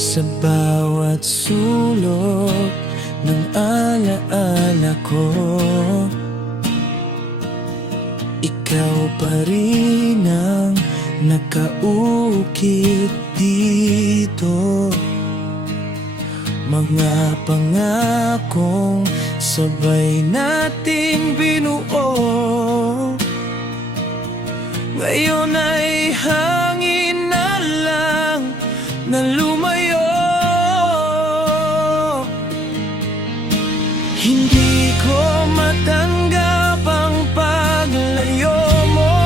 Sa bawat sulok ng alaala ko, ikaw pa rin ang nakaukit dito. Mga pangakong sabay nating binuo, ngayon ay hangin na lang na lumayo. Hindi ko matanggap ang paglayo mo.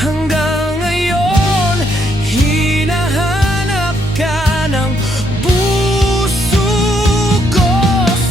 Hanggang ngayon, hinahanap ka ng puso ko.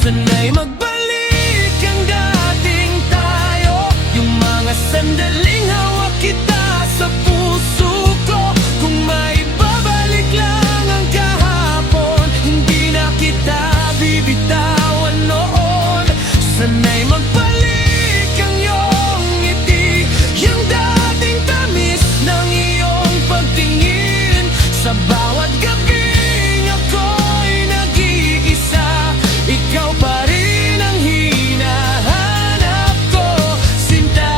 Sana'y magbalik ang dating tayo, yung mga sandaling hawak kita sa puso ko. Kung may babalik lang ang kahapon, hindi na kita bibitawan noon. Sana'y magbalik ang iyong ngiti, yung dating tamis ng iyong pagtingin. Sa bawat gabing ako'y nag-iisa, ikaw pa rin ang hinahanap ko, sinta.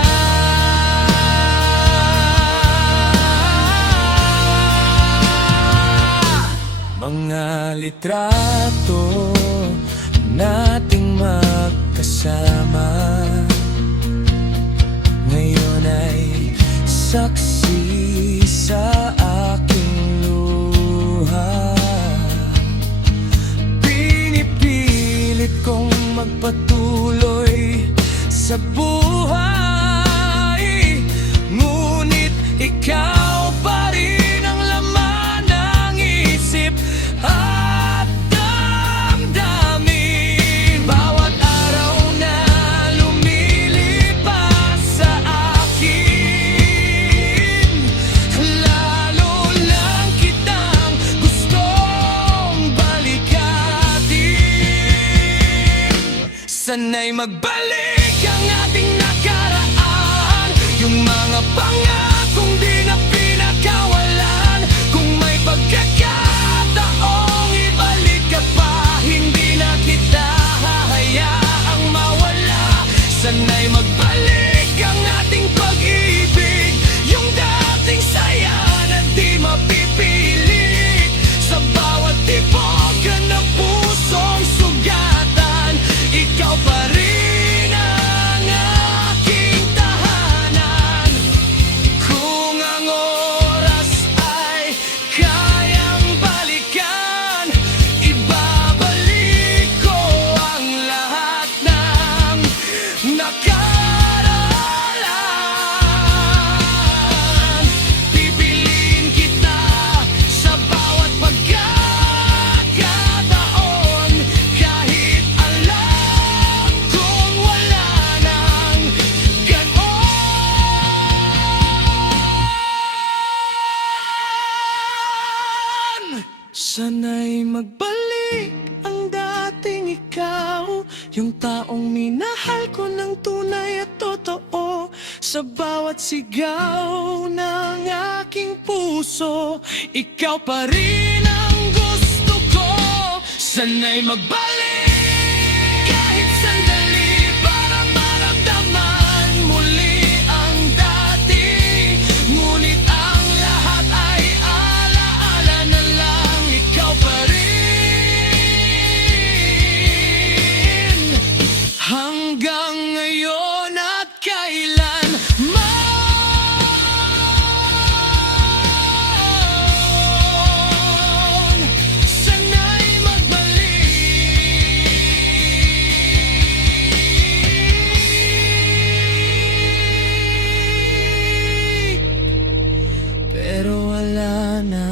Mga litrato nating magkasama ngayon ay saksi sa aking luha. Pinipilit kong magpatuloy sa buhay, ngunit ikaw pa rin ang laman ng isip at damdamin. Bawat araw na lumilipas sa akin, lalo lang kitang gustong balikatin. Sana'y magbalik ang ating nakaraan, yung mga pangakong di na pinakawalan. Kung may pagkakataong ibalik ka pa, hindi na kita hahayaang mawala. Sana'y magbalik ang ating pag-ibig, yung dating saya na di mapipilit. Sa bawat tibok ng pusong sugatan, ikaw pa rin ang aking tahanan. Kung ang oras ay kayang balikan, ibabalik ko ang lahat ng nakaraan. Pipiliin kita sa bawat pagkakataon, kahit alam kong wala nang ganon. Sana'y magbalik ang dating ikaw, yung taong minahal ko ng tunay at totoo. Sa bawat sigaw ng aking puso, ikaw pa rin ang gusto ko. Sana'y magbalik kahit sandali, para maramdaman muli ang dati. Ngunit ang lahat ay alaala na lang, ikaw pa rin. Hanggang ngayon at kailanman, sana'y magbalik. Pero wala na.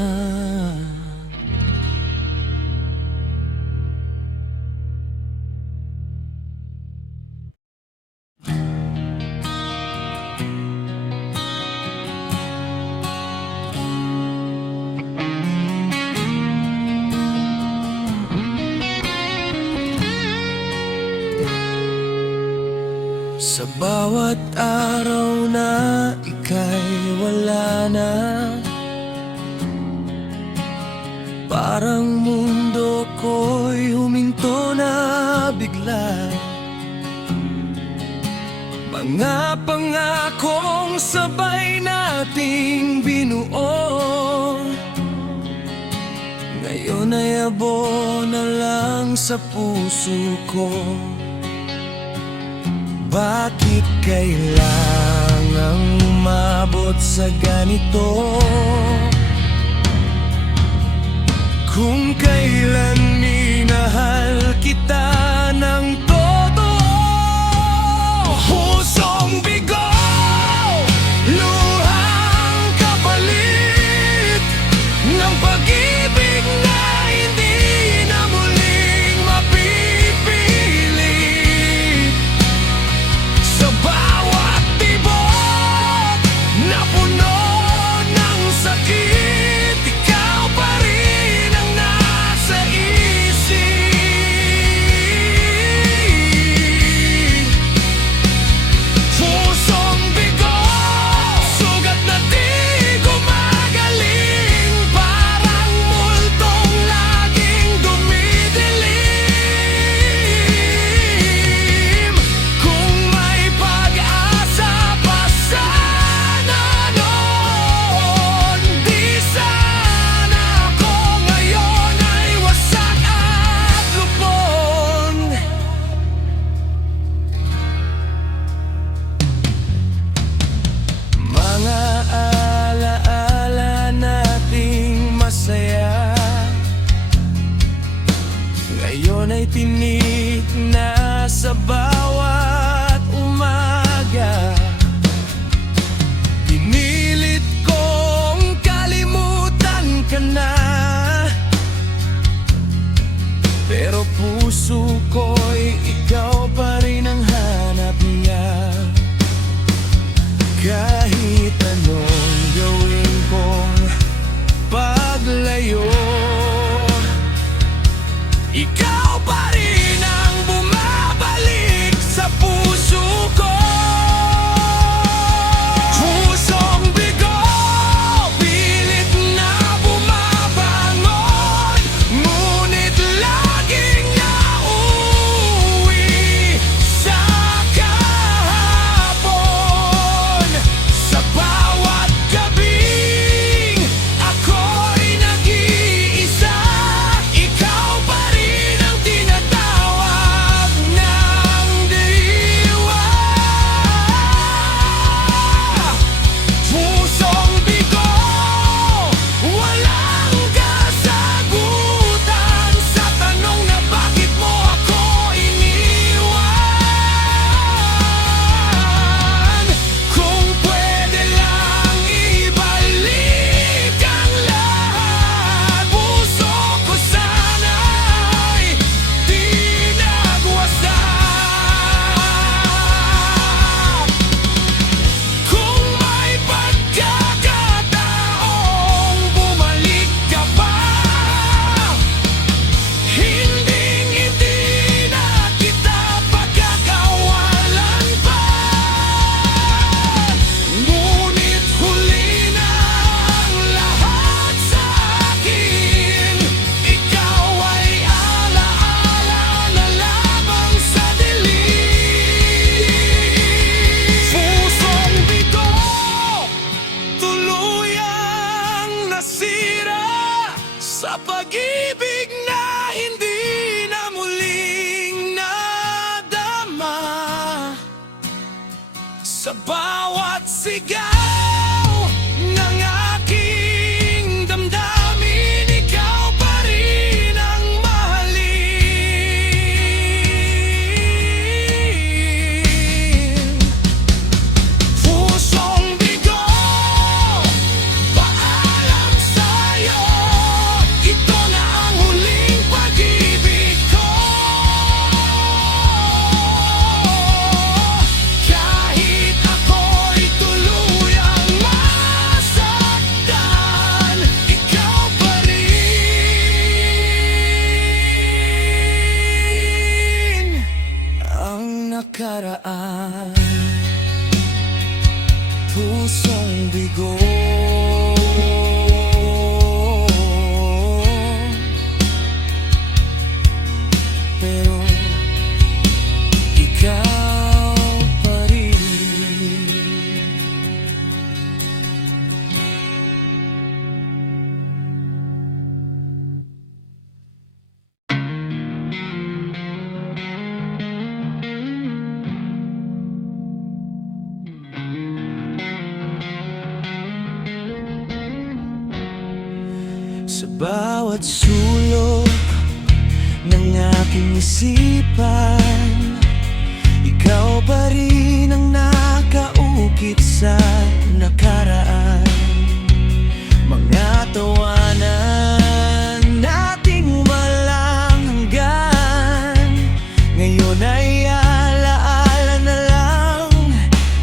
Sa bawat araw na ika'y wala na, Parang mundo ko'y huminto na bigla. Mga pangakong sabay nating binuo, ngayon ay abo na lang sa puso ko. Bakit kailangang umabot sa ganito? Kung kailan minahal kita ng totoo, pusong bigo, luhang kapalit ng pag-ibig na hindi na muling mapipilit. Sa bawat tibok na puno ng sakit, ikaw pa rin ang nasa isip. Pusong bigo, sugat na di gumagaling, parang multong laging dumidilim. Kung may pag-asa pa sana noon, di sana ako ngayon ay wasak at lupon. Mga alaala nating masaya, ngayon ay tinik na sa bawat umaga. Pinilit kong kalimutan ka na, pero puso ko'y ikaw pa rin ang hanap niya. Kahit anong gawin kong paglayo, ikaw pa rin ang bumabalik sa puso ko. Pusong bigo, pilit na bumabangon, ngunit laging nauuwi sa kahapon. Sa bawat gabing ako'y nag-iisa, ikaw pa rin ang tinatawag ng diwa. Pusong bigo, walang kasagutan sa tanong na bakit mo ako iniwan. Kung pwede lang ibalik ang lahat, puso ko sana'y di nagwasak. Kung may pagkakataong bumalik ka pa, hinding-hindi na kita pagkakawalan pa. Ngunit huli na ang lahat sa akin, ikaw ay alaala na lamang sa dilim. Pusong bigo, tuluyang nasira sa pag-ibig na hindi na muling nadama. Sa bawat sigaw ng aking damdamin, ikaw pa rin ang mahalin. Pusong bigo, paalam sa'yo, ito na Sa bawat sulok ng aking isipan, ikaw pa rin ang nakaukit sa nakaraan. Mga tawanan nating walang hanggan, ngayon ay alaala na lang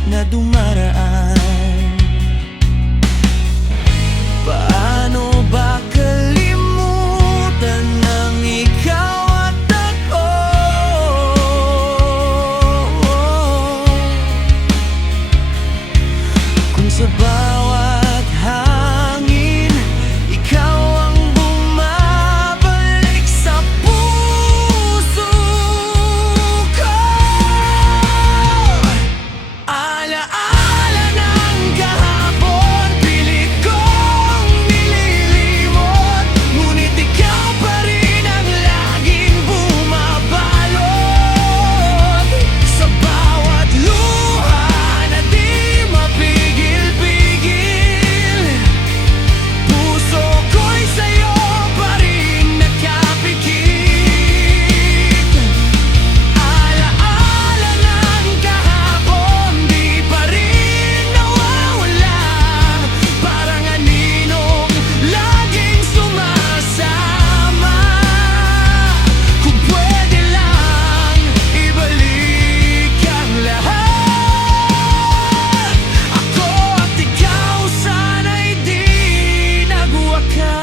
na dumaraan. Paano ba kalimutan ng ikaw at ako? Kung sa bawat hangin, ikaw ang bumabalik sa puso ko. Alaala ng kahapon, pilit kong nililimot, ngunit ikaw pa rin ang laging bumabalot. Sa bawat luha na di mapigil-pigil, puso ko'y sa'yo pa rin nakapikit. Alaala ng kahapon, di pa rin nawawala, parang aninong laging sumasama. Kung pwede lang ibalik ang lahat, ako at ikaw sana'y di nagwakas.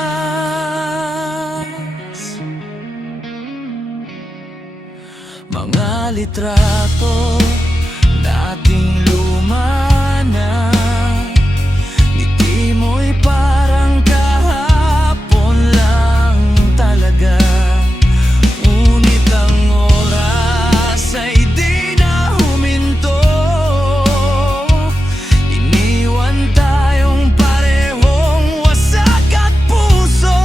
Mga litrato nating luma na, ngiti mo'y parang kahapon lang talaga. Ngunit ang oras ay di na huminto, iniwan tayong parehong wasak at puso.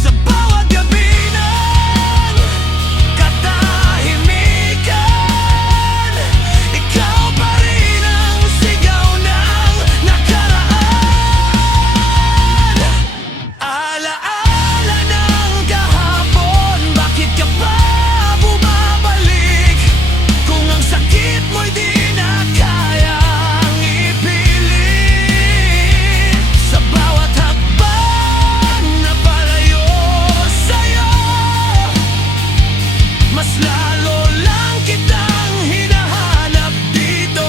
Sa bawat gabi ng katahimikan, ikaw pa rin ang sigaw ng nakaraan. Alaala ng kahapon, bakit ka pa bumabalik? Kung ang sakit mo'y di na kayang ipilit. Sa bawat hakbang na palayo sa'yo, mas lalo lang kitang hinahanap dito.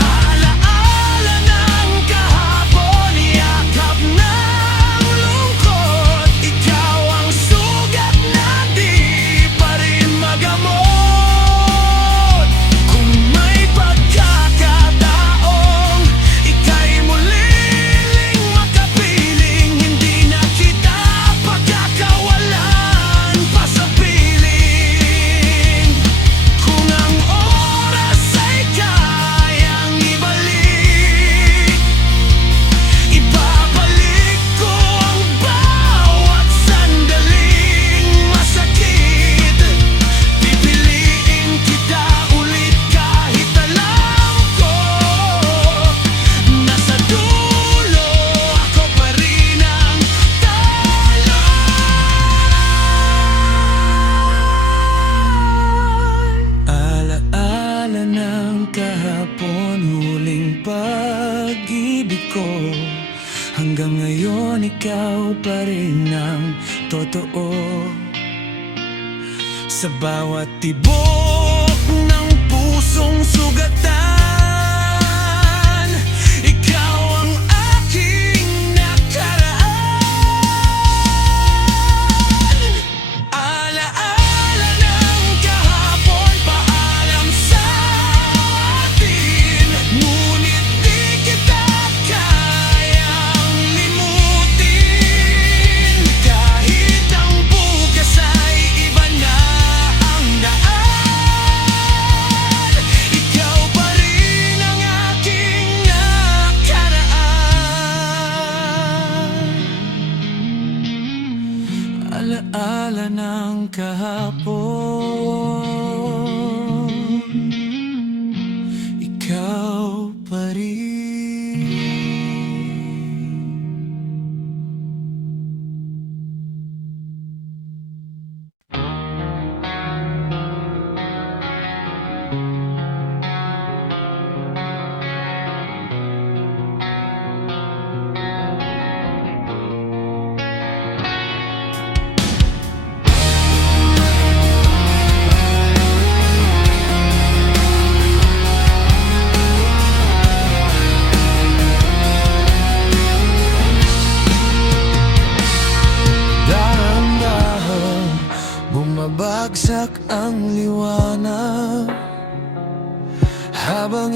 Alaala ng kahapon, yakap ng lungkot, ikaw ang sugat na di pa rin magamot. Kung may pagkakataong ika'y muling makapiling, hindi na kita pagkakawalan pa sa piling. Kung ang oras ay kayang ibalik, ibabalik ko ang bawat sandaling masakit. Pipiliin kita ulit kahit alam ko nasa dulo ako pa rin ang talo. Alaala ng kahapon, huling pag-ibig ko, hanggang ngayon ikaw pa rin ang totoo. Sa bawat tibok ng pusong sugatan, ikaw ang aking nakaraan. Alaala ng kahapon, paalam sa atin, ngunit di kita kayang limutin. Kahit ang bukas ay iba na ang daan, ikaw pa rin ang aking nakaraan. Alaala ng kahapon, ikaw pa rin.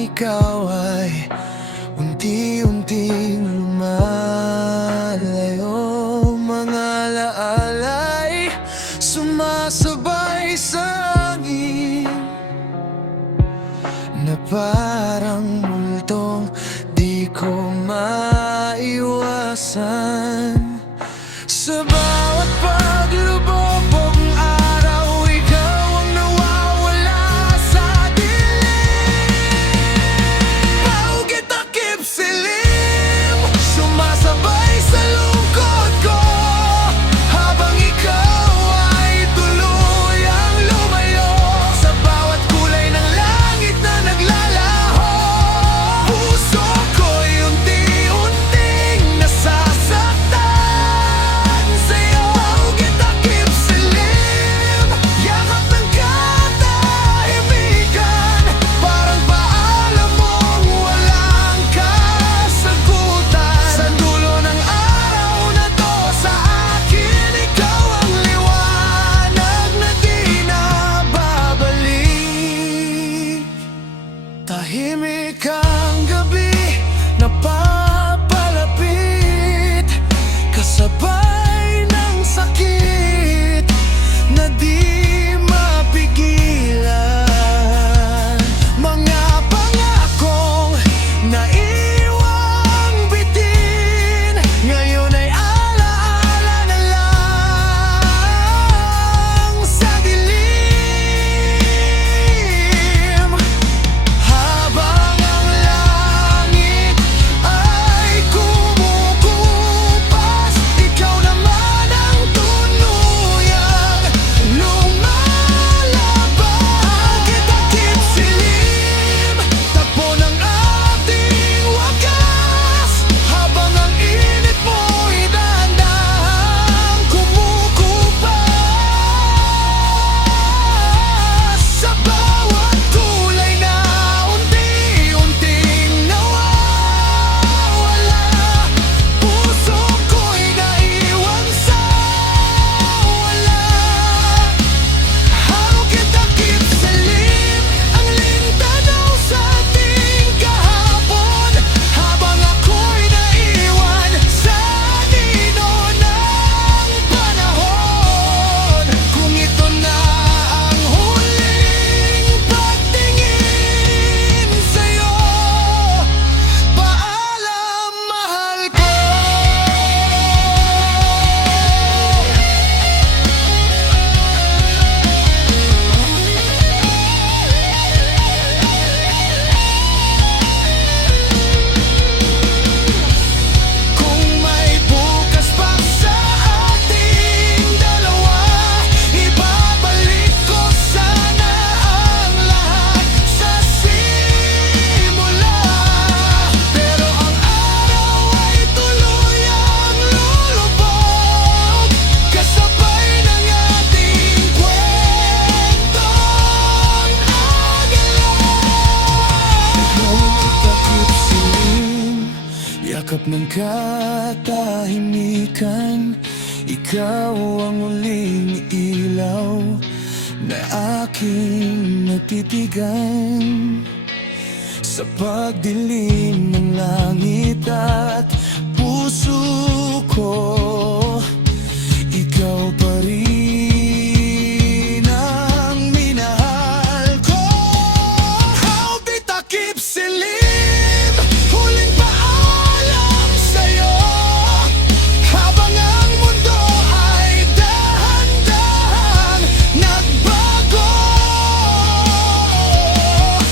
ikaw ay unti-unting lumalayo. Mga alaala'y sumasabay sa hangin na parang multong di ko maiwasan. Sa bawat paglubog ng araw, ikaw ang nawawala sa dilim. Bawat takip silim, sumasabay sa lungkot ko, habang ikaw ay tuluyang lumayo. Sa bawat kulay ng langit na naglalaho, puso ko'y unti-unting nasasaktan. Tahimik ang gabi, napapalapit, kasabay ng sakit na di mapigilan. Mga pangakong naiwang bitin, ngayon ay alaala na lang sa dilim. Habang ang langit ay kumukupas, ikaw naman ang tunuyang lumalabas. Kitakip silim, takbo ng ating wagas, habang ang init mo'y dahan-dahang kumukupas. Sa bawat kulay na unti-unting nawawala, puso ko'y naiwan sa wala. Hawak kitakip silim, ang lintanaw sa ating kahapon, habang ako'y naiwan sa anino ng panahon. Kung ito na ang huling pagtingin sa'yo, paalam, mahal ko. Kung may bukas pa sa ating dalawa, ibabalik ko sana ang lahat sa simula. Pero ang araw ay tuluyang lulubog, kasabay ng ating kwentong agalaw. Takip silim, yakap ng katahimikan, ikaw ang uling ilaw na aking natitigan. Sa pagdilim ng langit at puso ko, ikaw pa rin ang minahal ko. Hawak takip silim, huling paalam sa'yo, habang ang mundo ay dahan-dahang nagbago.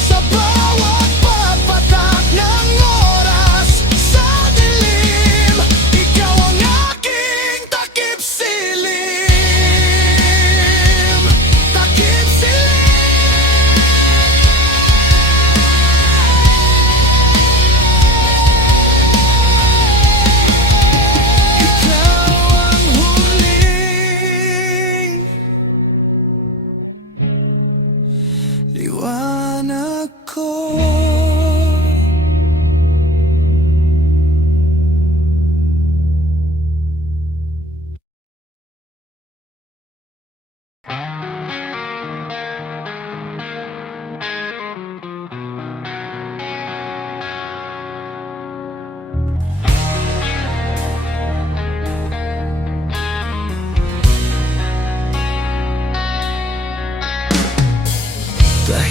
Sa bawat pagpatak ng oras,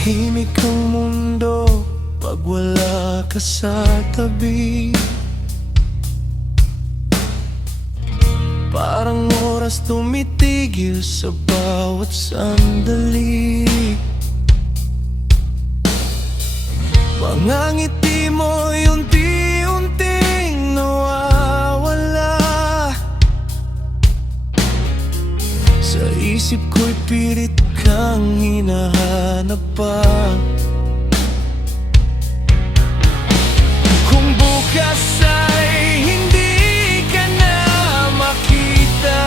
Tahimik ang mundo pag wala ka sa tabi. Parang oras tumitigil sa bawat sandali. Mga ngiti mo'y unti-unting nawawala. Sa isip ko'y pilit kang hinahanap pa. Kung bukas ay hindi ka na makita,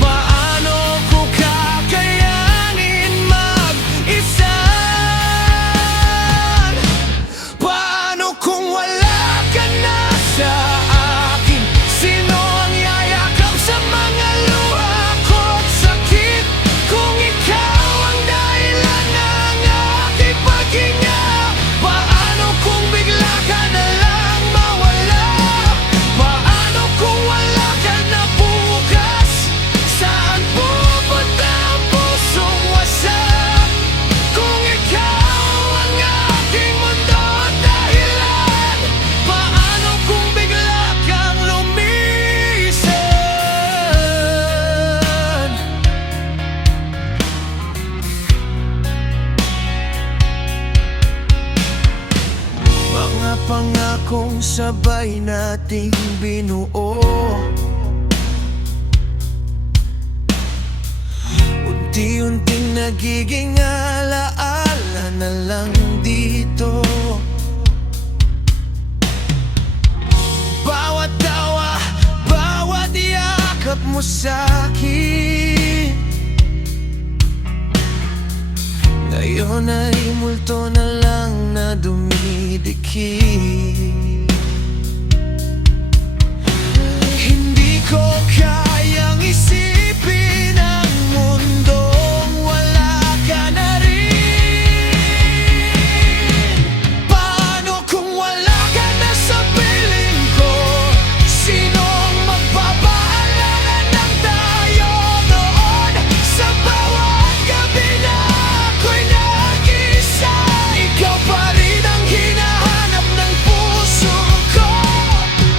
paano ko kakayanin mag-isa? Paano kung wala ka na sa akin? Sino ang yayakap sa mga luha ko't sakit? Kung ikaw ang dahilan ng aking paghinga, paano kung bigla ka na lang mawala? Paano kung wala ka na bukas? Saan pupunta ang pusong wasak? Kung ikaw ang aking mundo at dahilan, paano kung bigla kang lumisan? Mga pangakong sabay nating binuo, unti-unting nagiging alaala na lang dito. Bawat tawa, bawat yakap mo sa'kin, ngayon ay multo na lang na dumidikit. Hindi ko kayang isipin ang mundong wala ka na rin. Paano kung wala ka na sa piling ko? Sino ang magpapaalala ng tayo noon? Sa bawat gabi na ako'y nag-isa, ikaw pa rin ang hinahanap ng puso ko.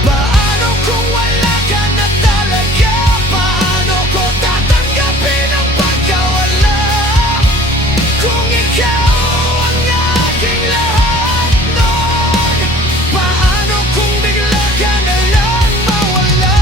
Paano kung wala ka na talaga? Paano ko tatanggapin ang pagkawala? Kung ikaw ang aking lahat noon, paano kung bigla ka na lang mawala?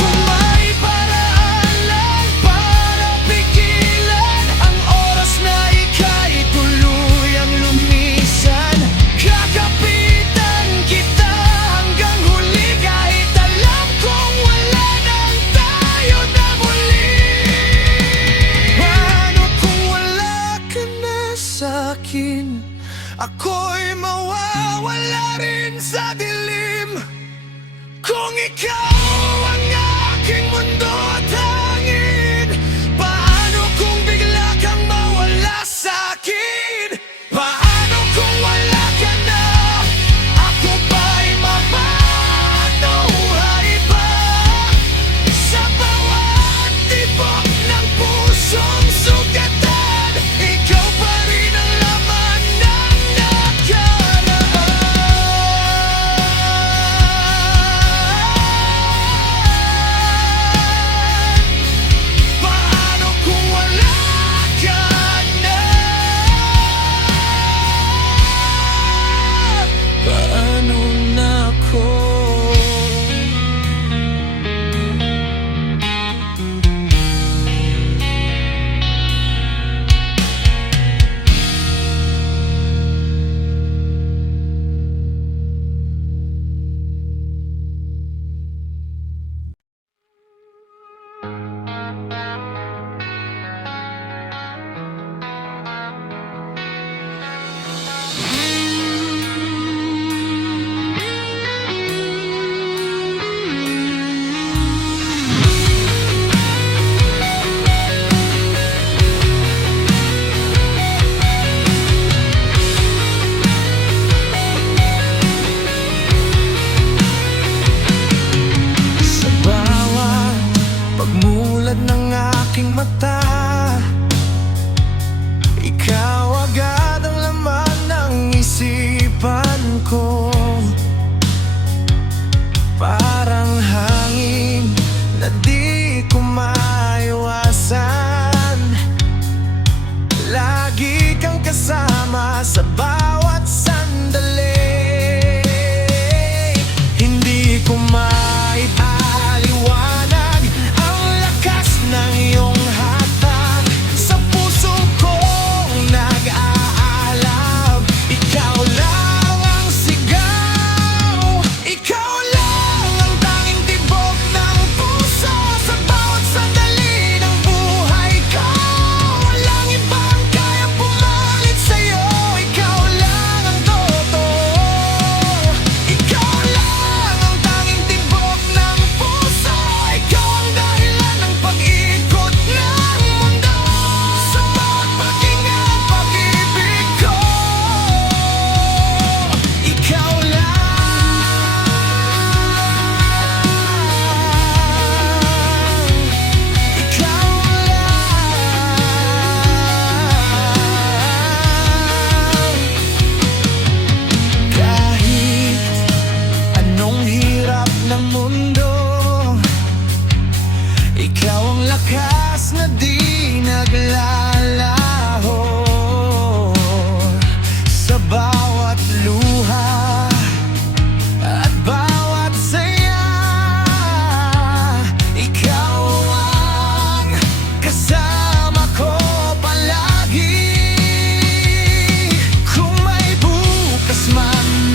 Kung may paraan lang para pigilan ang oras na ika'y tuluyang lumisan, kakapitan kita hanggang huli kahit alam kong wala nang tayo na muli. Paano kung wala ka na sa'kin? Ako'y mawawala rin sa dilim. Kung ikaw ang aking mundo at hangin, paano kung bigla kang mawala sa'kin? Paano kung wala ka na? Ako ba'y mamanuhay pa? Sa bawat tibok ng pusong sugatan, ikaw pa rin ang laman ng nakaraan.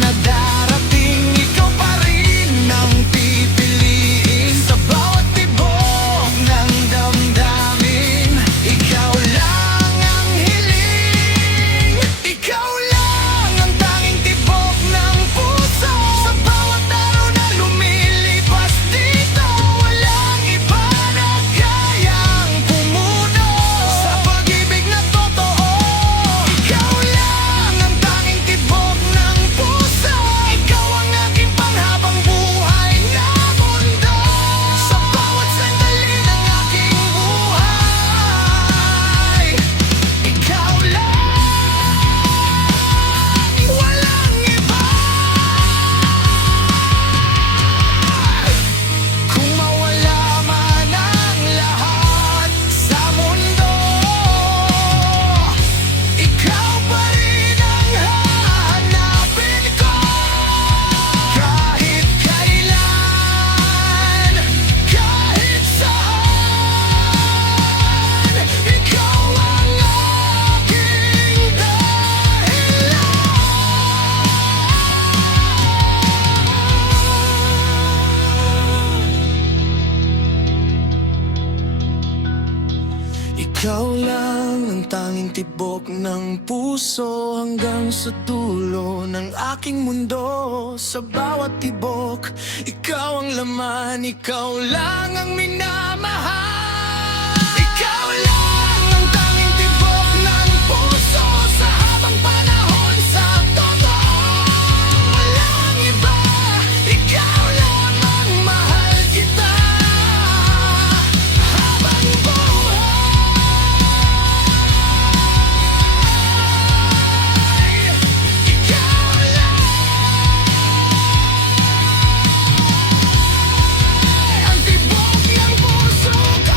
na darating, ikaw pa rin ang pipiliin. Sa bawat tibok ng damdamin, ikaw lang ang hiling. Ikaw lang ang tanging tibok ng puso. Sa bawat araw na lumilipas dito, walang iba na kayang pumuno sa pag-ibig na totoo. Ikaw lang ang tanging tibok ng puso. Ikaw ang aking panghabang buhay na mundo. Sa bawat sandali ng aking buhay, ikaw lang, walang iba. Kung mawala man ang lahat sa mundo, ikaw pa rin ang hahanapin ko. Kahit kailan, kahit saan, ikaw ang aking dahilan. Ikaw lang ang tanging tibok ng puso, hanggang sa dulo ng aking mundo. Sa bawat tibok, ikaw ang laman, ikaw lang ang minamahal. Ikaw lang ang tanging tibok ng puso, sa habang panahon, sa totoo. Walang iba, ikaw lang ang mahal kita. Habang buhay, ikaw lang ang tibok ng puso ko.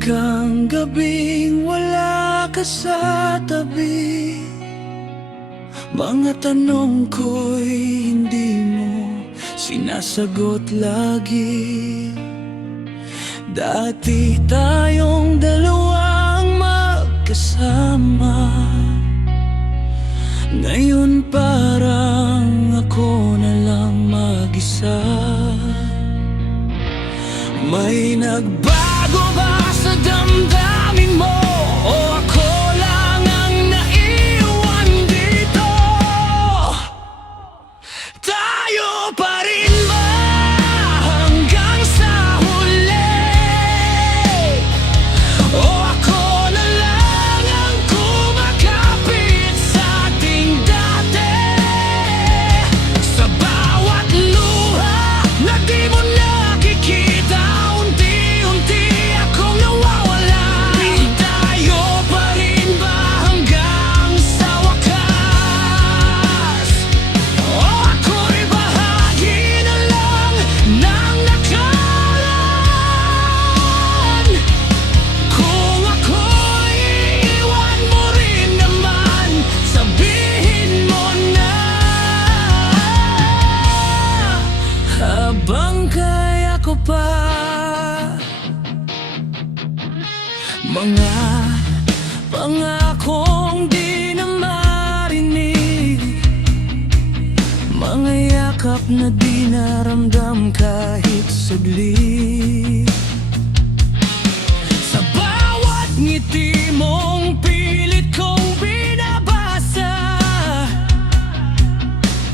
kang gabing wala ka sa tabi, mga tanong ko'y hindi mo sinasagot lagi. Dati tayong dalawang magkasama, ngayon parang ako na lang mag-isa. May nagbago ba sa damdamin mo? O ako lang ang naiwan dito? Tayo pa rin ba hanggang sa huli? O ako na lang ang kumakapit sa ating dati? Sa bawat luha na di mo nakikita, unti-unti akong nawawala. Tayo pa rin ba hanggang sa wakas? O ako'y bahagi na lang ng nakaraan? Kung ako'y iiwan mo rin naman, sabihin mo na. Habang kaya ko pa, mga pangakong di na marinig, mga yakap na di naramdam kahit saglit. Sa bawat ngiti mong pilit kong binabasa,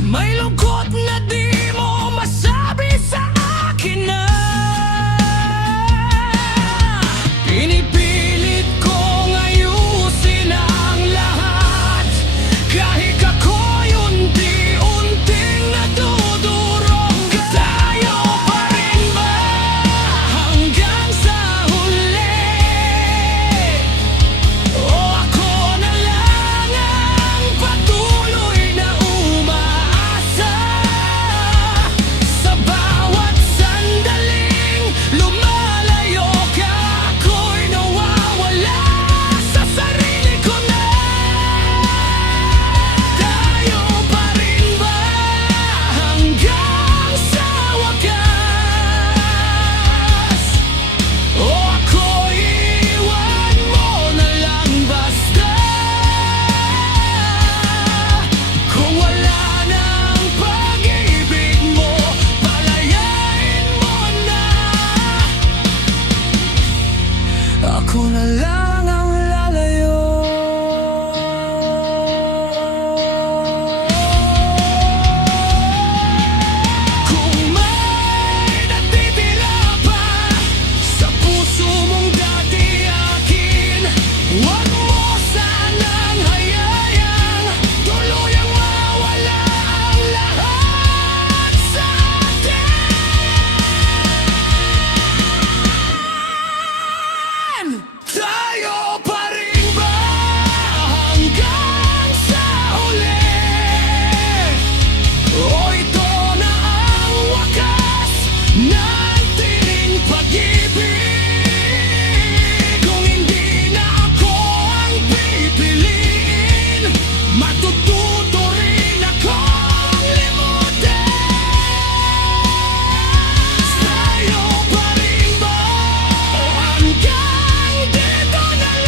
may lungkot na di mo masabi sa akin na. Pinipilit kong ayusin ang lahat, kahit ako'y unti-unting nadudurog. Tayo pa rin ba hanggang sa huli? O ako na lang ang patuloy na umaasa? Sa bawat sandaling lumalayo ka, ako'y nawawala sa sarili ko na. Tayo pa rin ba hanggang sa wakas? O ako'y iwan mo na lang basta? Kung wala nang pag-ibig mo, palayain mo na. Ako na lang ang lalayo. Kung may natitira pa sa puso mong dati akin, huwag mo sanang hayayang tuluyang mawala ang lahat sa atin. Tayo pa rin ba hanggang sa huli? O ito na ang wakas ng tining pag-ibig? Kung hindi na ako ang pipiliin, matututo rin akong limutin. Tayo pa rin ba o hanggang dito na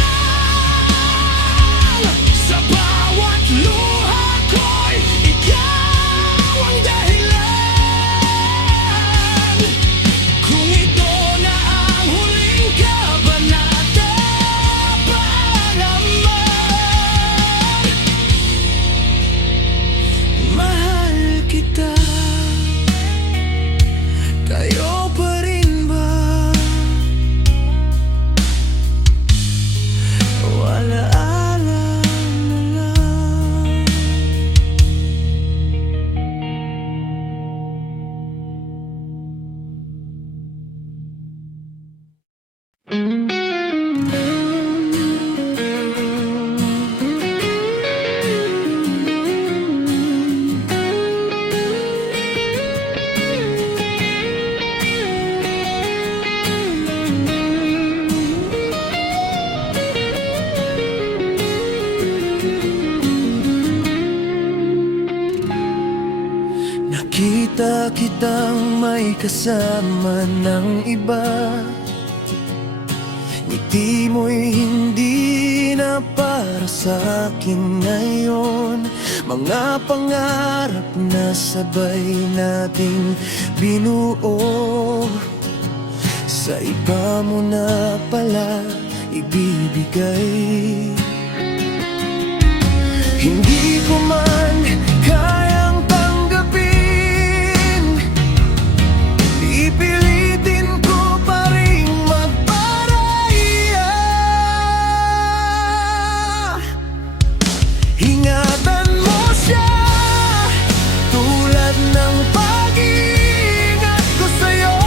Nakita kitang may kasama ng iba. Ngiti mo'y hindi na para sa akin ngayon. Mga pangarap na sabay nating binuo, sa iba mo na pala ibibigay. Hindi ko man kayang tanggapin, ipilitin ko pa rin magparaya. Ingatan mo siya tulad ng pag-iingat ko sa'yo.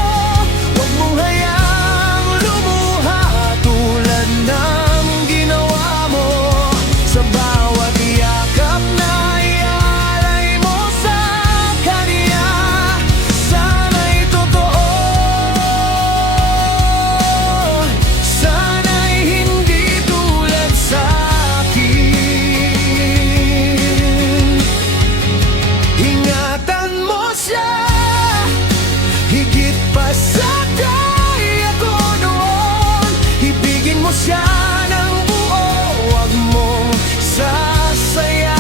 Huwag mong hayaang lumuha tulad ng ginawa mo. Sa bawat yakap na ialay mo sa kanya, sana'y totoo, sana'y hindi tulad sa'kin. Ingatan mo siya higit pa sa kaya ko noon. Ibigin mo siya ng buo, huwag mong sasayangin.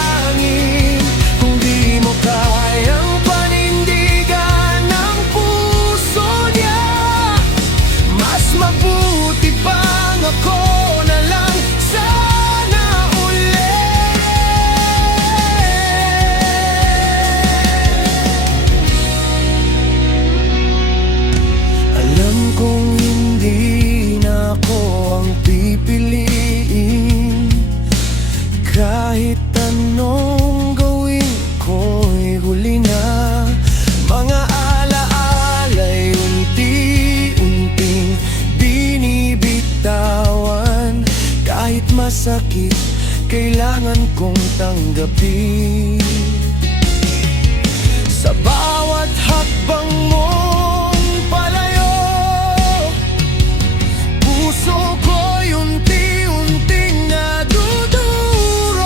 Kung di mo kayang panindigan ang puso niya, mas mabuti pang ako na lang sana ulit. Alam kong hindi na ako ang pipiliin, kahit anong gawin ko'y huli na. Mga alaala'y unti-unting binibitawan. Kahit masakit, kailangan kong tanggapin. Sa bawat hakbang mong palayo, puso ko'y unti-unting nadudurog.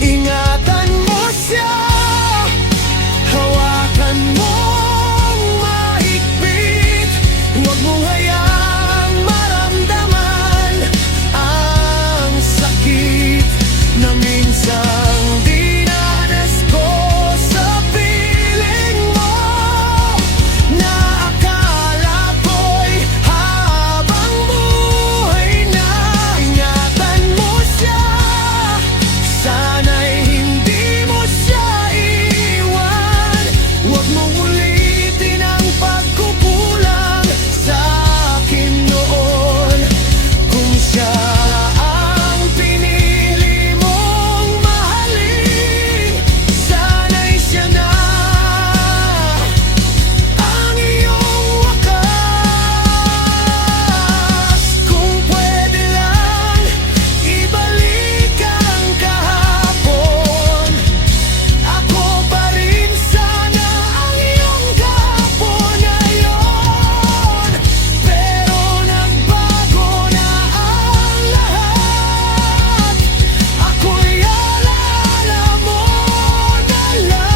Ingatan mo siya, hawakan mong mahigpit. Huwag mong hayaang maramdaman ang sakit na minsang dinanas ko sa piling mo, na akala ko'y habang buhay na. Ingatan mo siya, sana'y hindi mo siya iwan. Huwag mong ulitin ang pagkukulang sa akin noon. Kung siya ang pinili mong mahalin, sana'y siya na ang iyong wakas. Kung pwede lang ibalik ang kahapon, ako pa rin sana ang iyong kahapon ngayon. Pero nagbago na ang lahat, ako'y alala mo na lang.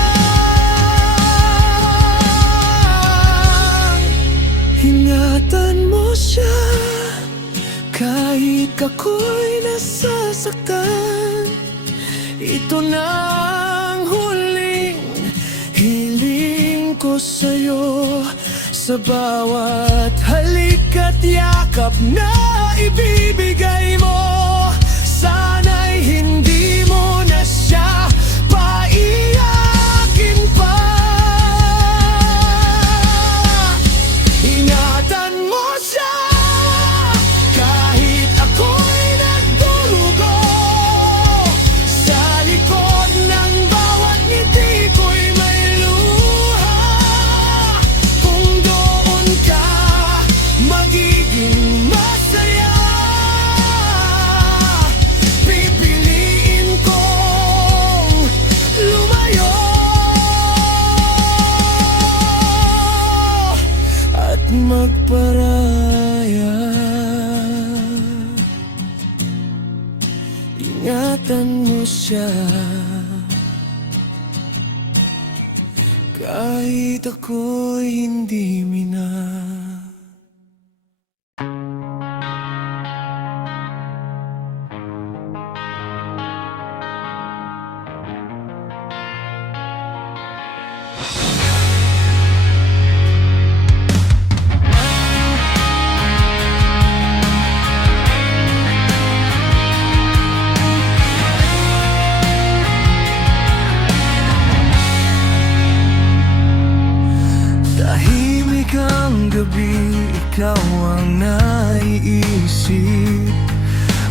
Ingatan mo siya kahit ako'y nasasaktan. Ito na ang huling hiling ko sa'yo. Sa bawat halik at yakap na ibibigay mo, sana'y hindi mo na siya paiyakin pa. Ingatan mo siya kahit ako'y nagdurugo. Sa likod ng bawat ngiti ko'y may luha. Kung doon ka magiging masaya, pipiliin kong lumayo at magparaya. Ingatan mo siya. kahit ako'y hindi minahal. Tahimik ang gabi, ikaw ang naiisip.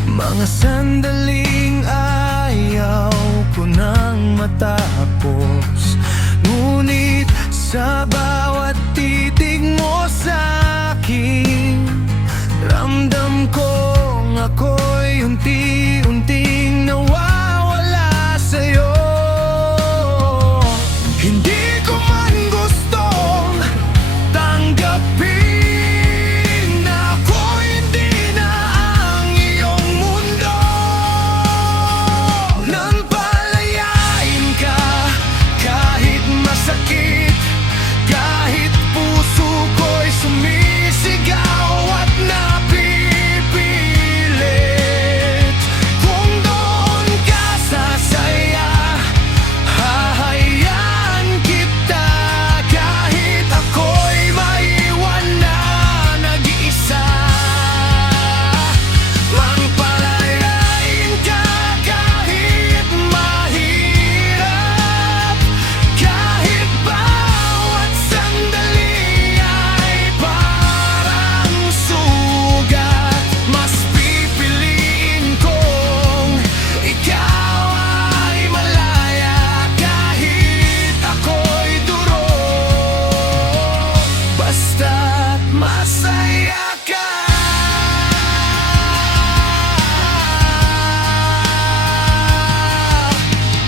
Mga sandaling ayaw ko nang matapos, ngunit sa bawat titig mo sa'kin, ramdam kong ako'y unti-unting nawawala sa'yo. Hindi ko man gustong tanggapin na ako'y hindi na ang iyong mundo. Nang palayain ka, kahit masakit, kahit puso ko'y sumisigaw at napipilit. Kung doon ka sasaya, hahayaan kita, kahit ako'y maiwan na nag-iisa. Mang palayain ka kahit mahirap, kahit bawat sandali ay parang sugat. Mas pipiliin kong ikaw ay malaya, kahit ako'y durog, basta't masaya ka.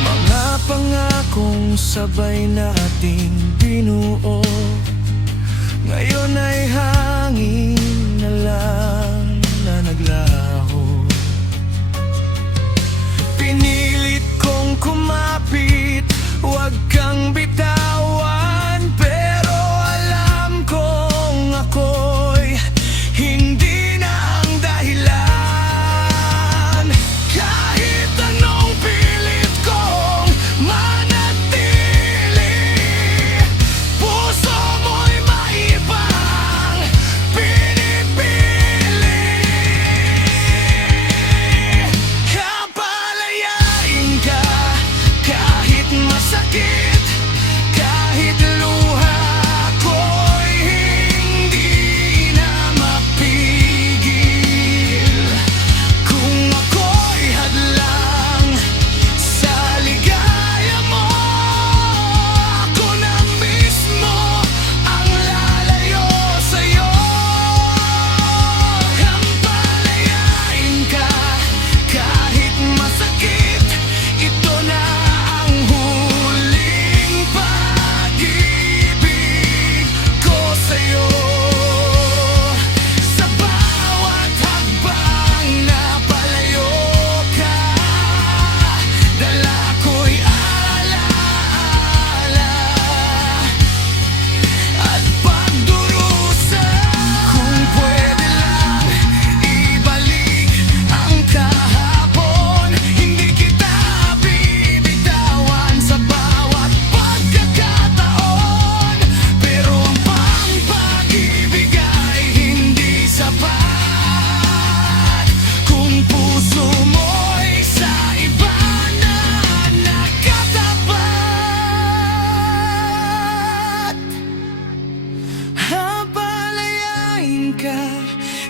Mga pangakong sabay nating binuo, ngayon ay hangin na lang na naglaho. Pinilit kong kumapit, huwag kang bitawan, pero alam kong ako'y hindi na ang dahilan. Kahit anong pilit kong manatili, puso mo'y maibang pinipili. Kapalayain ka, kahit masakit, kahit luha ko'y hindi na mapigil. Kung ako'y hadlang sa ligaya mo, ako na mismo ang lalayo sa'yo. Kapalayain ka, kahit masakit, ito na ang huling pag-ibig ko sa'yo. Sa bawat hakbang na palayo ka, dala ko'y alaala at pagdurusa. Kung pwede lang ibalik ang kahapon, hindi kita bibitawan sa bawat pagkakataon. Pero ang pag-ibig ay hindi sapat kung puso mo'y sa iba na nakatapat. Palayain ka,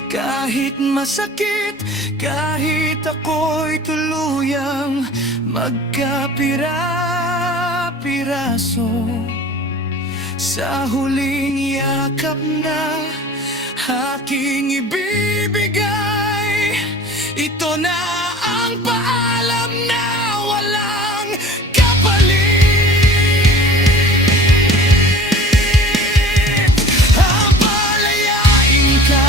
kahit masakit, kahit ako'y tuluyang magkapira-piraso. Sa huling yakap na aking ibibigay, ito na ang paalam na walang kapalit. Palayain ka,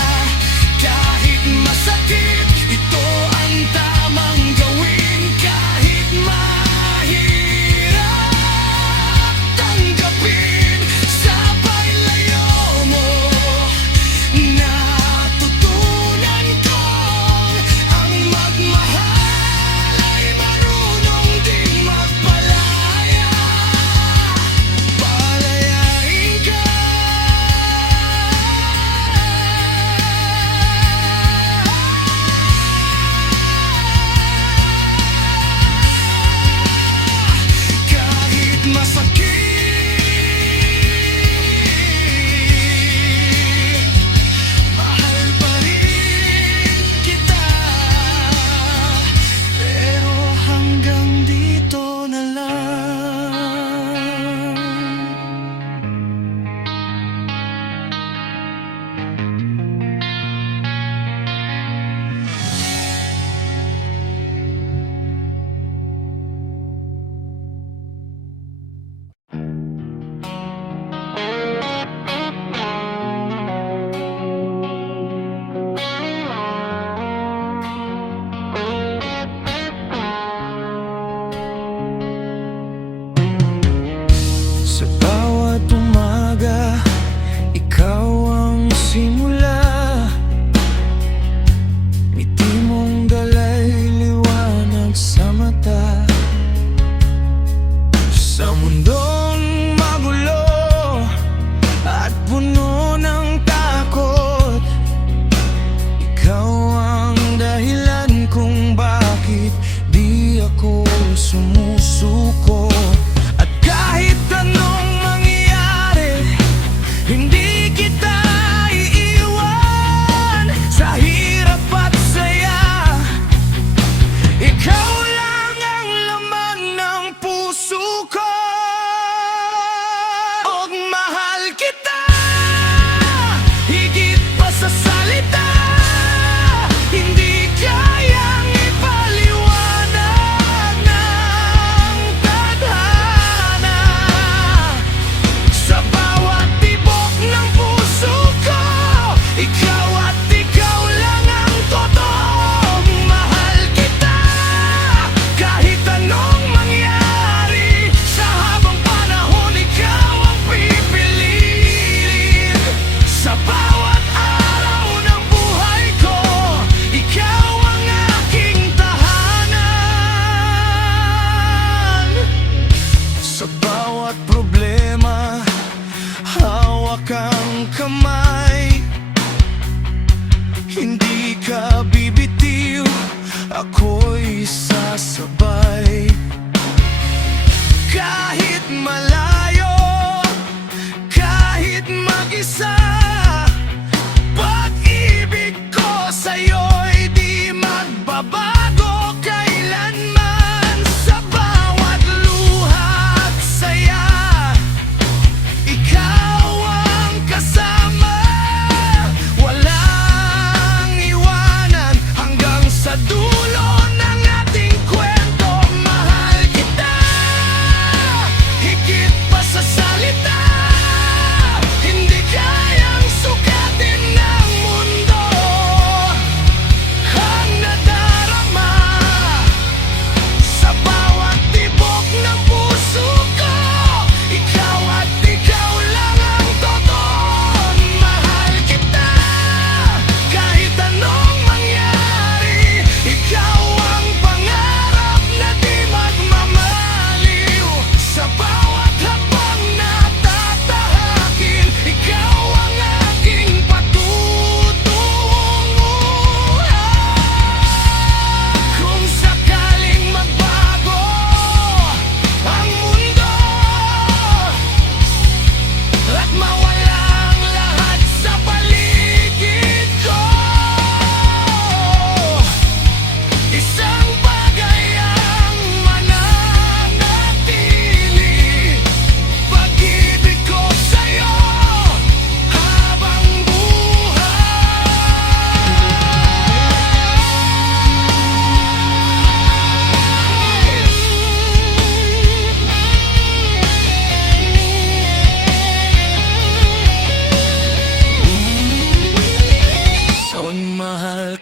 kahit masakit, ito ang tamang gawin. Kahit mahirap tanggapin,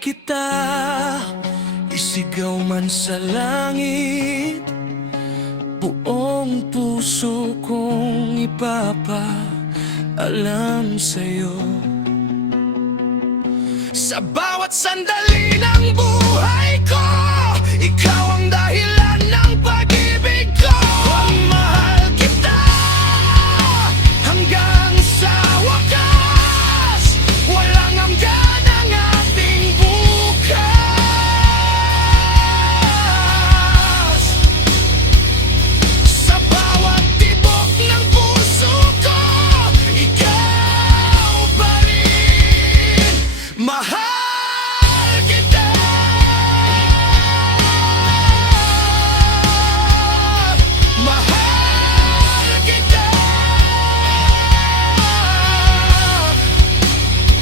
kita, isigaw man sa langit. Buong puso kong ipapaalam sa'yo. Sa bawat sandali ng buhay ko, ikaw ang dahilan ng pag-ibig ko. Mahal kita hanggang sa wakas, walang hanggan ang ating bukas. Sa bawat tibok ng puso ko, ikaw pa rin. Mahal kita. Mahal kita.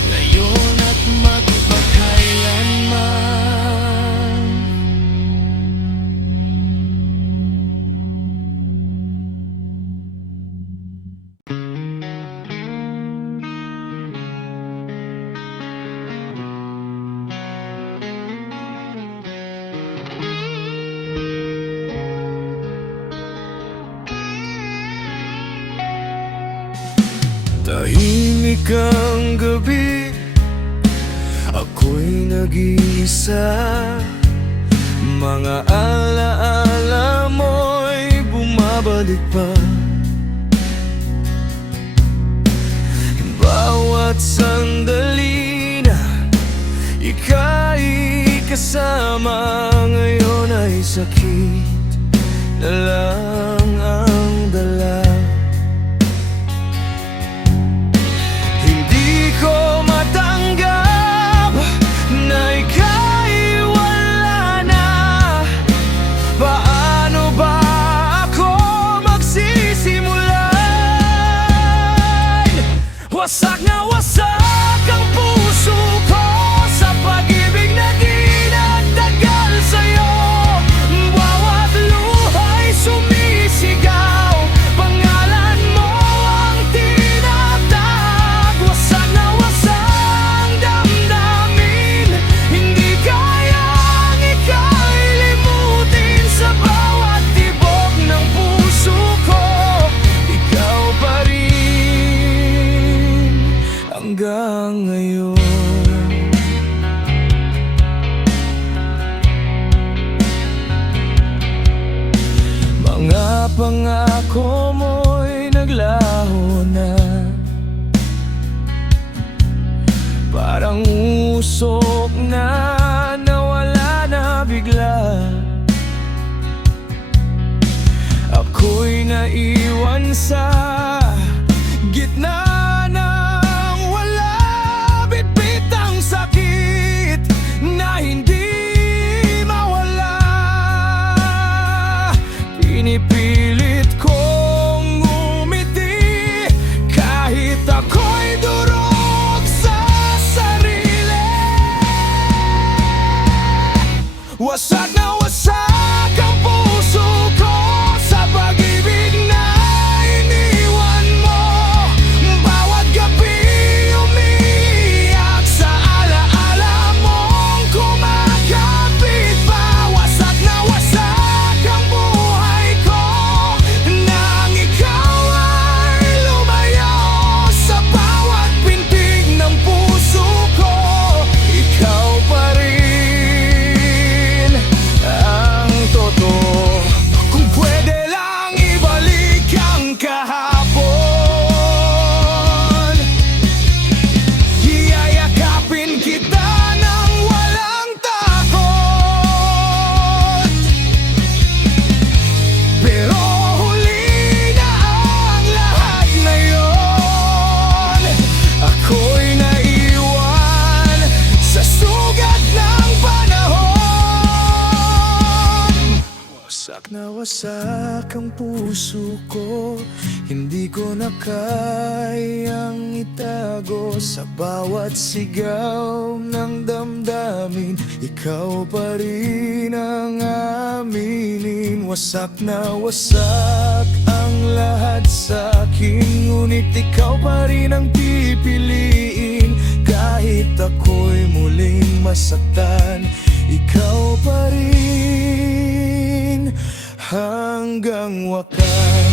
Ngayon at magpakailanman. Tahimik ang gabi, ako'y nag-iisa. Mga alaala mo'y bumabalik pa. Bawat sandali na ika'y kasama, ngayon ay sakit na lang ang dala. Hindi ko matanggap na ika'y wala na. Paano ba ako magsisimulan? Wasak na wasak ang puso ko sa pag-ibig na di nagtagal sa'yo. Bawat luha'y sumisigaw, pangalan mo ang tinatag. Wasak na wasak ang damdamin, hindi kayang ika'y limutin. Sa bawat tibok ng puso ko, ikaw pa rin hanggang ngayon. Mga pangako mo'y naglaho na, parang usok na nawala na bigla. Ako'y naiwan sa gitna ng wala bitbitang sakit na hindi mawala. Pinipilit kong umiti kahit ako'y durog sa sarili. Wasak na wasak ang puso ko sa pag-ibig na iniwan mo. Bawat gabi umiiyak sa alaala mong kumakapit pa. Wasak na wasak ang buhay ko nang ikaw ay lumayo. Sa bawat pintig ng puso ko, ikaw pa rin ang totoo. Kung pwede lang ibalik ang kahapon, iyayakapin kita ng walang takot. Pero huli na ang lahat na yon. Ako'y naiwan sa sugat ng panahon. Wasak na wasak ang puso ko, hindi ko na kayang itago. Sa bawat sigaw ng damdamin, ikaw pa rin ang aminin. Wasak na wasak ang lahat sa'kin, ngunit ikaw pa rin ang pipiliin. Kahit ako'y muling masaktan, ikaw pa rin hanggang wakas.